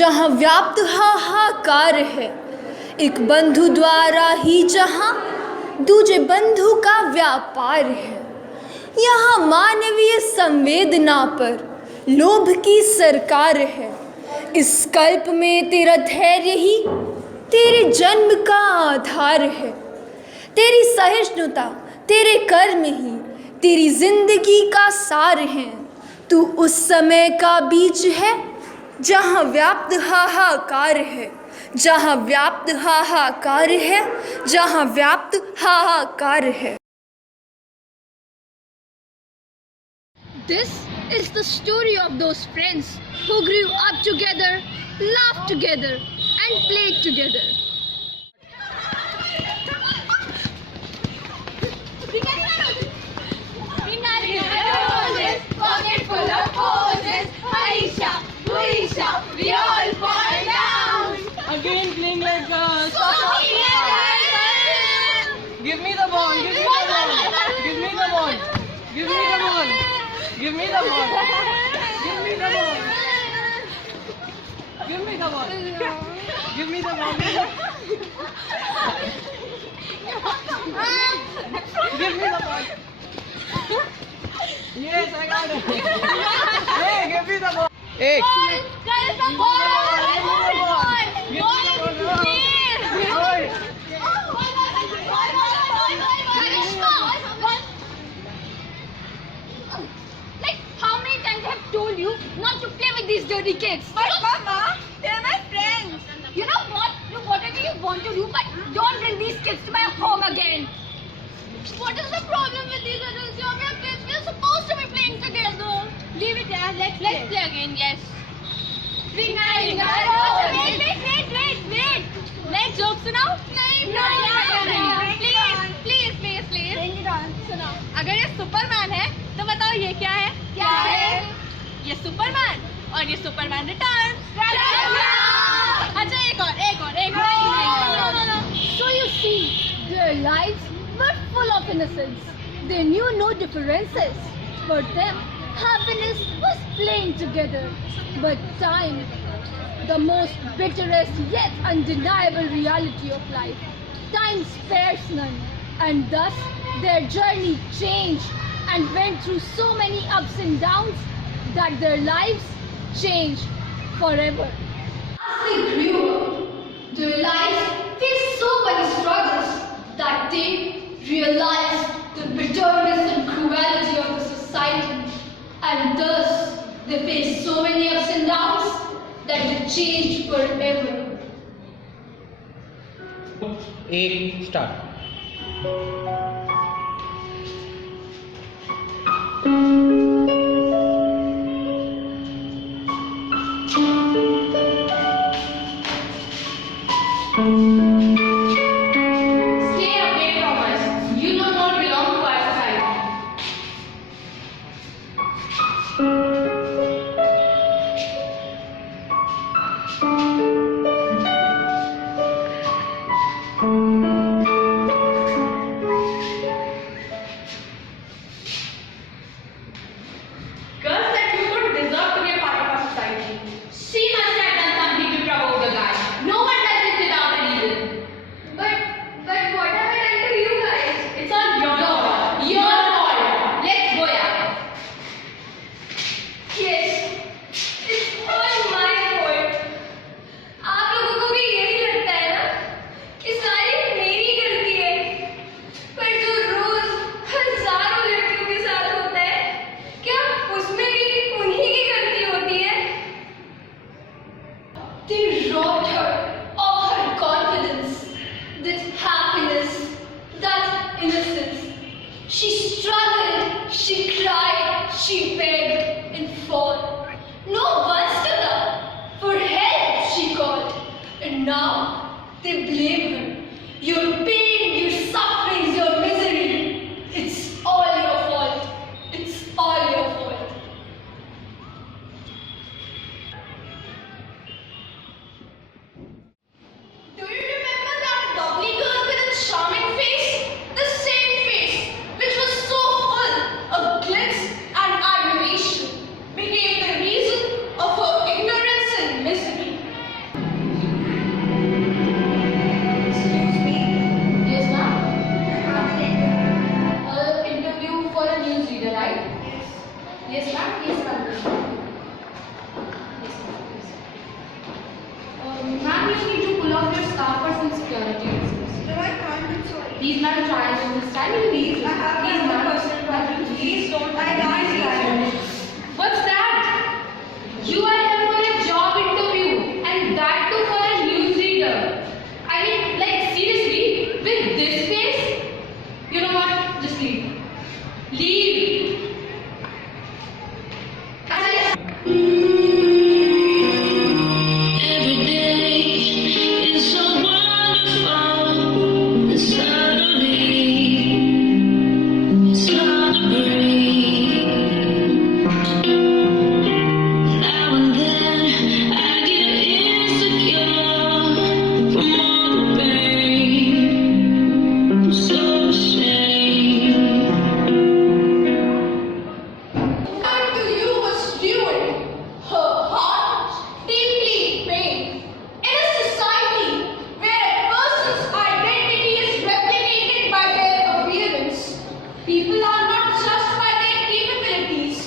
जहाँ व्याप्त हाहाकार है, एक बंधु द्वारा ही जहाँ दूजे बंधु का व्यापार है। यहाँ मानवीय संवेदना पर लोभ की सरकार है। इस कल्प में तेरा धैर्य ही तेरे जन्म का आधार है। तेरी सहिष्णुता, तेरे कर्म ही तेरी जिंदगी का सार है। तू उस समय का बीज है जहाँ व्याप्त हाहाकार है, जहाँ व्याप्त हाहाकार है, जहाँ व्याप्त हाहाकार है। This is the story of those friends who grew up together, laughed together, and played together. Pocket full of poses, Aisha, Buisha, we all fall down. Again playing like girls. Give me the ball. Give me the ball. Give me the ball. Give me the ball. Give me the ball. Give me the ball. Give me the ball. Give me the ball. Give me the ball. Yes, I got it. Hey, give me the ball. Hey. Guys, the ball. Like, how many times I have told you not to play with these dirty kids? But Mama, they're my friends. You know what? Do whatever you want to do, but don't bring these kids to my home again. What is the problem with these adults? You're my kids. We're supposed to be playing together. Leave it there. Let's play again. Yes. Wait. Let's joke सुनाओ? नहीं, Please. Bring it on. सुनाओ. अगर ये Superman है तो बताओ ये क्या है? क्या है? ये सुपरमैन और ये सुपरमैन रिटर्न। अच्छा एक और। No. So you see, their lives were full of innocence. They knew no differences. For them, happiness was playing together. But time, the most bitterest yet undeniable reality of life, time spares none. And thus, their journey changed and went through so many ups and downs that their lives changed forever. As they grew up, their lives faced so many struggles that they realized the bitterness and cruelty of the society, and thus they faced so many ups and downs that they changed forever. Eight, start. Stay away from us. You do not belong to our society. Girls that you would deserve to be a part of our society. She must have done something to provoke the guy. No one does it without a reason. But what have I done to you guys? It's all your fault. Your fault. Let's go, yeah. Yes, it's all my fault. आप लोगों को भी यही लगता है ना कि सारी मेरी गलती है, पर जो रोज हजारों लड़कियों के साथ होता है, क्या उसमें भी उन्हीं की गलती होती है? They robbed her of her confidence, that happiness, that innocence. She struggled, she cried, she begged and fought. No one stood up. For help she called. And now they blame her. Your pain, your sufferings, your misery, it's all your fault. It's all your fault. Do you remember that lovely girl with its charming face? The same face, which was so full of glitz and admiration, became the reason of her ignorance and misery. you need to pull off your scarf for some security reasons. No, I can't. I'm sorry. Please, madam, try to understand. Please, I have please, my own madam. personal problem. Please don't. I can't. What's that? You are here for a job interview, and that too for a newsreader. I mean, like seriously, with this face? You know what? Just leave. Leave. Every day is so wonderful, and suddenly it's hard to breathe. Now and then I get insecure from all the pain. I'm so ashamed. And to you was ruined, her heart deeply pained. In a society where a person's identity is replicated by their appearance, people are not judged by their capabilities,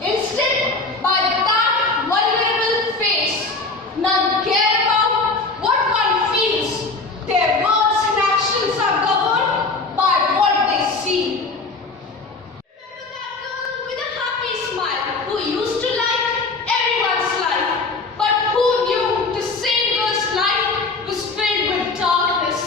instead by that vulnerable face. None care about what one feels. Their words and actions are governed by what they see. Remember that girl with a happy smile who used to light everyone's life, but who knew the same girl's life was filled with darkness?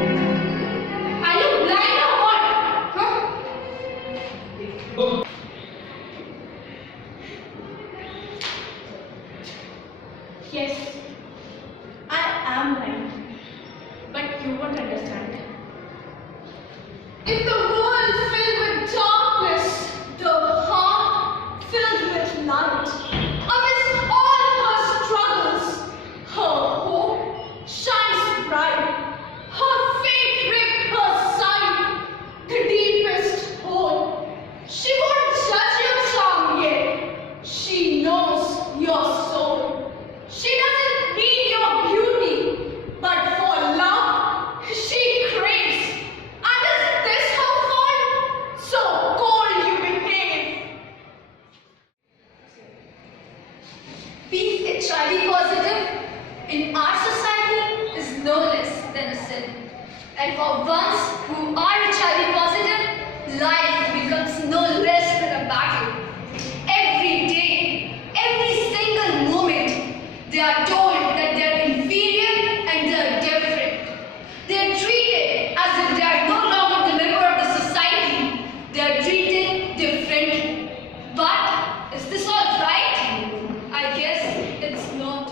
Are you blind or what? Huh? Yes, I am blind, but you won't understand. In the world filled with darkness, the heart filled with light. Amidst all her struggles, her hope shines bright. Her faith with her sight, the deepest hole. She won't judge your charm yet. She knows your soul. She doesn't need your beauty, but for love she craves. And is this her fault? So cold you behave. Being HIV positive in our society is no less than a sin. And for ones who are HIV positive, life becomes no less than a battle. Every day, every single moment, they are told that they are inferior and they are different. They are treated as if they are no longer the member of the society. They are treated differently. But is this all right? I guess it's not.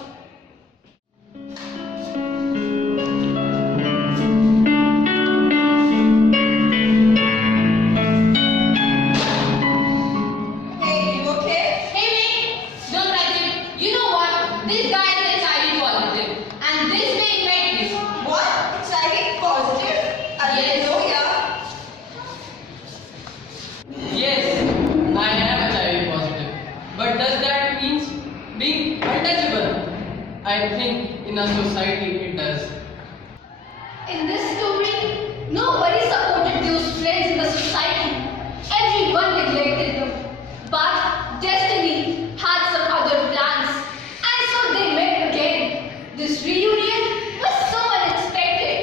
Hey, you okay? Hey, mate, don't touch it. You know what? This guy is HIV positive, and this may infect you. What? Exciting? Positive? I didn't Yes. know, yeah. Yes, I am HIV positive. But does that mean being untouchable? I think in a society it does. In this story, nobody supported those friends in the society. Everyone neglected them. But destiny had some other plans. And so they met again. This reunion was so unexpected.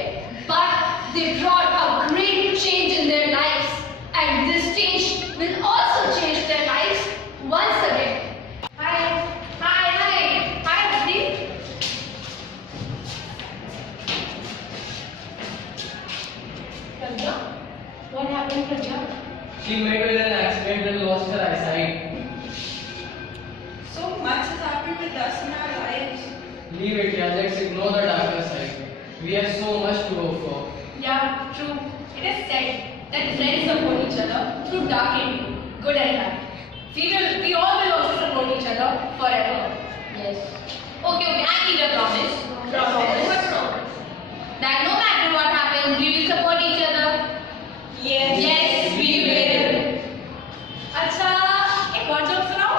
But they brought a great change in their lives. And this change will also change their lives once again. Hi, Abdi. Pragya? What happened, Pragya? She met with an accident and lost her eyesight. So much has happened with us in our lives. Leave it, yeah, let's ignore the darker side. We have so much to go for. Yeah, true. It is said that friends support each other through dark and good and bad. We all will also support each other forever. Yes. Okay, I need a promise. Promise? What promise? That no matter what happens, we will support each other. Yes. Yes, we will. अच्छा, एक और joke सुनाओ?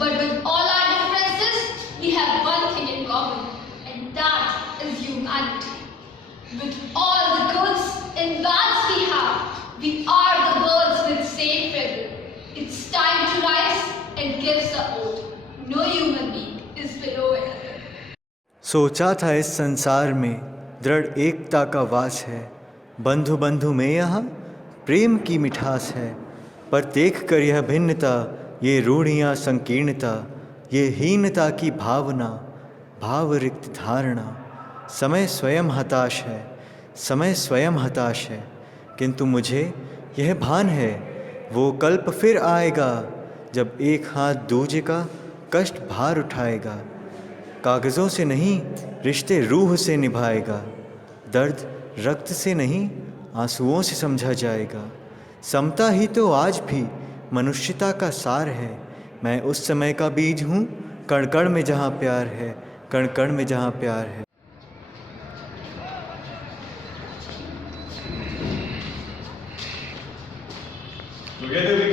But with all our differences, we have one thing in common, and that is humanity. With all the goods and bads we have, we are the birds with same feather. It's time to rise and give support. No human being is below another. सोचा था इस संसार में दृढ़ एकता का वास है, बंधु बंधु में यहाँ प्रेम की मिठास है। पर देख कर यह भिन्नता, ये रूढ़ियाँ संकीर्णता, ये हीनता की भावना, भाव रिक्त धारणा। समय स्वयं हताश है, समय स्वयं हताश है, किंतु मुझे यह भान है वो कल्प फिर आएगा जब एक हाथ दूजे का कष्ट भार उठाएगा। कागज़ों से नहीं रिश्ते रूह से निभाएगा, दर्द रक्त से नहीं आंसुओं से समझा जाएगा। समता ही तो आज भी मनुष्यता का सार है। मैं उस समय का बीज हूँ, कण कण में जहाँ प्यार है, कण कण में जहाँ प्यार है। Together we